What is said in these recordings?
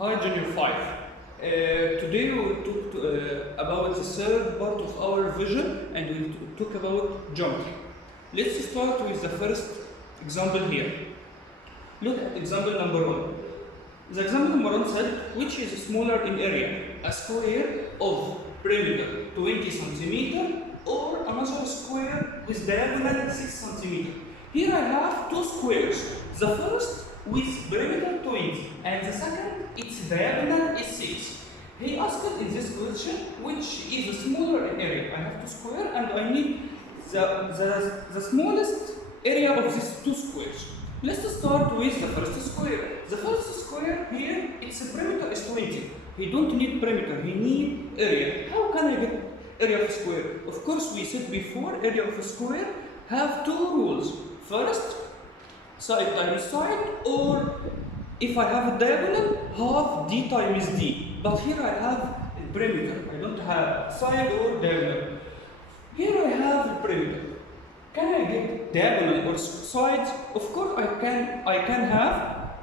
Hi, jr5. Today we will talk about the third part of our vision, and we will talk about geometry. Let's start with the first example here. Look at example number 1. The example number 1 said, which is smaller in area, a square of perimeter 20 cm or another square with diagonal 6 cm. Here I have two squares. The first with perimeter 20 and the second its diagonal is 6. He asked in this question which is smaller in area. I have two squares and I need the smallest area of these two squares. Let's start with the first square. The first square here, its perimeter is 20. He don't need perimeter, he need area. How can I get area of a square? Of course, we said before, area of a square have two rules. First, side times side, or if I have a diagonal, half d times d. But here I have a perimeter. I don't have side or diagonal. Here I have a perimeter. Can I get diagonal or sides? Of course I can have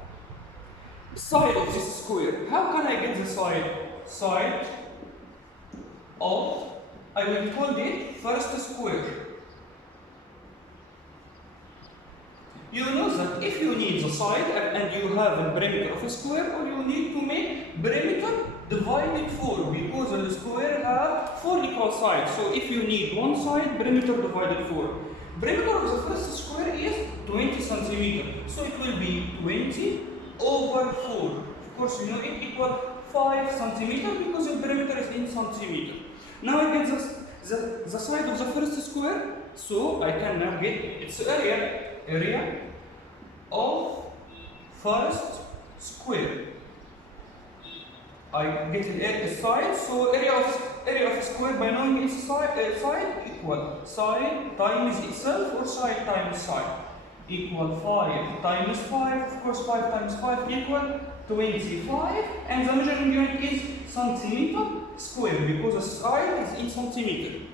side of this square. How can I get the side? Side of, I will call it first square. You know that if you need the side and you have a perimeter of a square, or you need to make perimeter divided 4, because the square have 4 equal sides. So if you need one side, perimeter divided 4. Perimeter of the first square is 20 cm. So it will be 20 over 4. Of course, you know it equal 5 cm because the perimeter is in centimeter. Now I get the side of the first square, so I can now get its area. Area of first square. I get a side, so area of square by knowing its side equal side times itself or side times side equal 5 times 5. Of course, 5 times 5 equal 25, and the measuring unit is centimeter square because the side is in centimeter.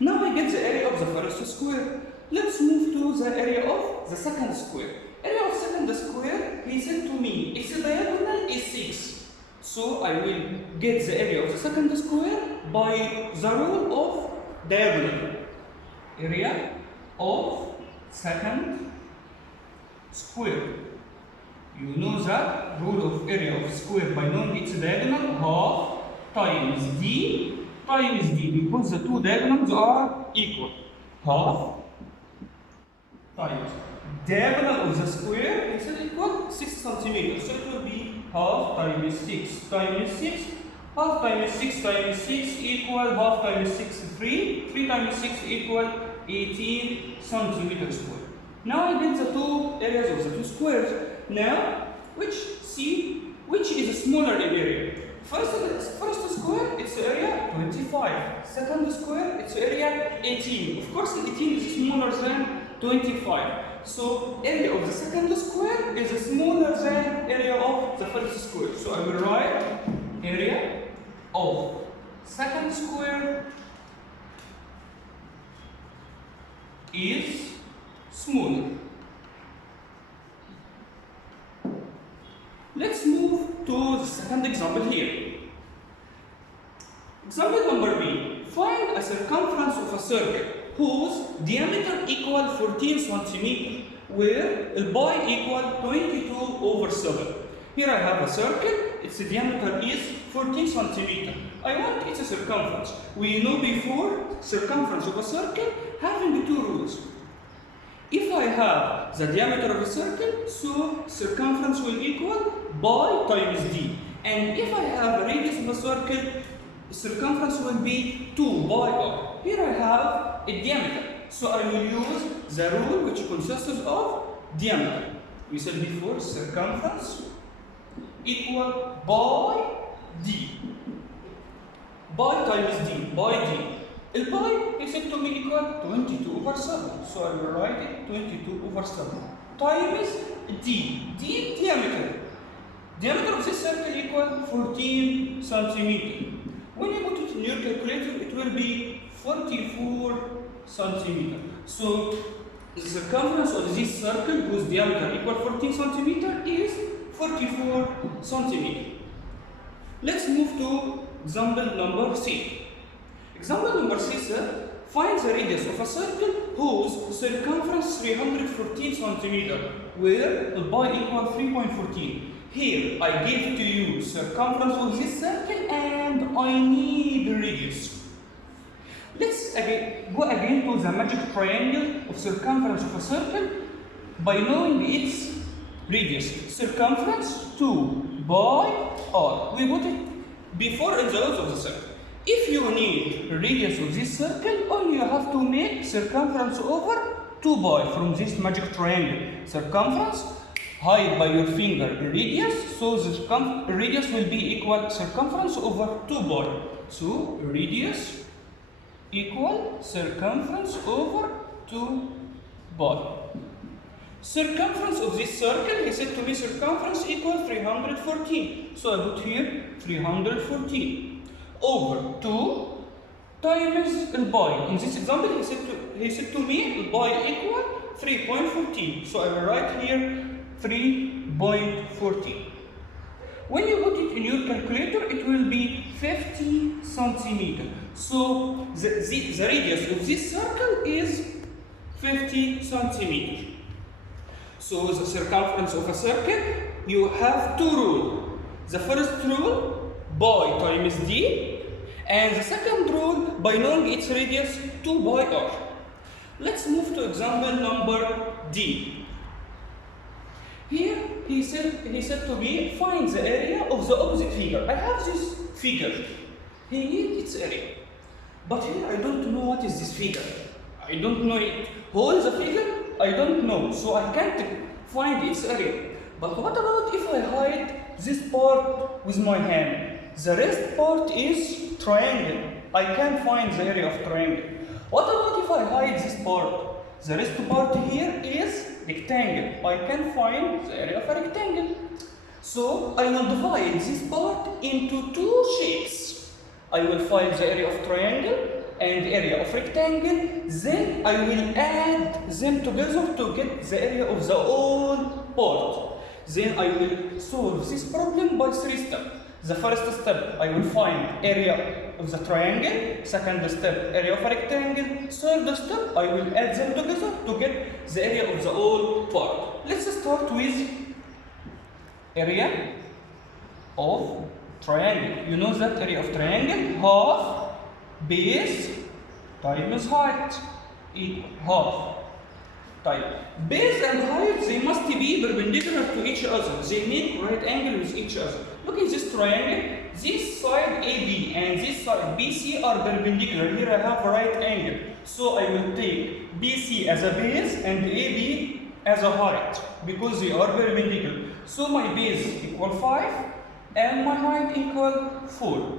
Now I get the area of the first square. Let's move to the area of the second square. Area of second square, he said to me, its diagonal is 6. So I will get the area of the second square by the rule of diagonal. Area of second square. You know that rule of area of square by knowing its diagonal, half times d times d, because the two diagonals are equal. Half times diagonal of the square is equal 6 cm. So it will be half times 6 times 6. Half times 6 times 6 equal half times 6 3. 3 times 6 equal 18 cm square. Now I get the two areas of the two squares. Now which is smaller in area? First square, its area 25. Second square, its area 18. Of course, 18 is smaller than 25. So area of the second square is smaller than area of the first square. So I will write area of second square is smaller. Let's move to the second example here. Example number B. Find a circumference of a circle whose diameter equal 14 cm, where pi equal 22 over 7. Here I have a circle, its diameter is 14 cm. I want its circumference. We know before, circumference of a circle having two rules. If I have the diameter of a circle, so circumference will equal pi times d. And if I have a radius of a circle, circumference will be 2 pi r. Here I have a diameter, so I will use the rule which consists of diameter. We said before, circumference equal pi d. Pi times d, pi d. Pi is said to be equal 22 over 7, so I will write it 22 over 7 times d. D diameter. Diameter of this circle equal 14 cm. When you put it in your calculator, it will be 44 cm. So the circumference of this circle whose diameter equal 14 cm is 44 cm. Let's move to example number C. Example number C said, find the radius of a circle whose circumference 314 centimeter, where pi equal 3.14. Here I give to you circumference of this circle and I need radius. Let's go again to the magic triangle of circumference of a circle by knowing its radius. Circumference 2 by r. We put it before in the laws of the circle. If you need radius of this circle, all you have to make circumference over 2 pi from this magic triangle. Circumference, hide by your finger radius, so the radius will be equal circumference over 2 pi. So radius equal circumference over 2 pi. Circumference of this circle, he said to me circumference equal 314. So I put here 314 over 2 times pi. In this example, he said to me pi equal 3.14. So I will write here 3.14. When you put it in your calculator, it will be 50 centimeters. So the radius of this circle is 50 centimeters. So the circumference of a circle, you have two rules. The first rule, pi times d, and the second rule, by knowing its radius, 2 pi r. Let's move to example number D. Here he said to me, find the area of the opposite figure. I have this figure. He needs its area. But here I don't know what is this figure. I don't know it. Who is the figure? I don't know. So I can't find its area. But what about if I hide this part with my hand? The rest part is triangle. I can't find the area of triangle. What about if I hide this part? The rest part here is rectangle. I can find the area of a rectangle. So I will divide this part into two shapes. I will find the area of triangle and area of rectangle. Then I will add them together to get the area of the whole part. Then I will solve this problem by 3 steps. The first step, I will find area of the triangle. Second step, area of a rectangle. Third step, I will add them together to get the area of the whole part. Let's start with area of triangle. You know that area of triangle, half base times height equal half. Base and height, they must be perpendicular to each other. They make right angle with each other. Look at this triangle. This side AB and this side BC are perpendicular. Here I have a right angle. So I will take BC as a base and AB as a height because they are perpendicular. So my base equal 5 and my height equal 4.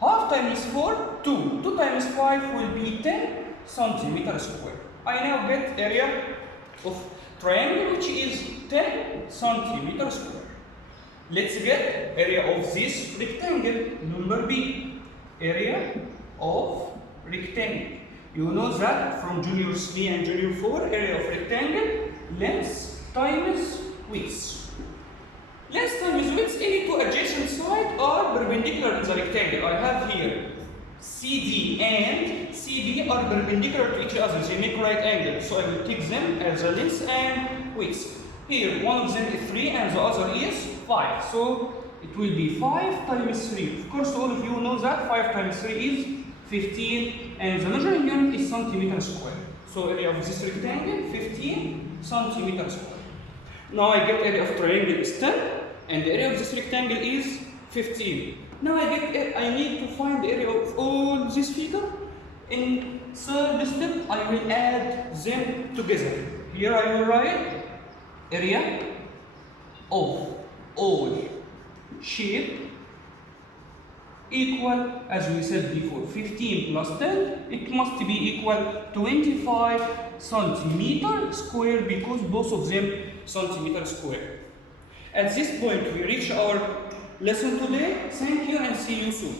Half times 4, 2. 2 times 5 will be 10 centimeters square. I now get area of triangle which is 10 centimeters square. Let's get area of this rectangle, number B. Area of rectangle. You know that from junior 3 and junior 4, area of rectangle, length times width. Length times width, any two adjacent sides are perpendicular to the rectangle. I have here CD and CB are perpendicular to each other. They make right angle. So I will take them as a length and width. Here, one of them is 3 and the other is 5. So it will be 5 times 3. Of course, all of you know that 5 times 3 is 15 and the measuring unit is centimeter square. So area of this rectangle, 15 centimeters square. Now I get area of triangle is 10 and the area of this rectangle is 15. Now I need to find the area of all this figure. In third step, I will add them together. Here I will write area of all shape equal, as we said before, 15 plus 10, it must be equal 25 centimeter square because both of them centimeter square. At this point, we reach our lesson today. Thank you and see you soon.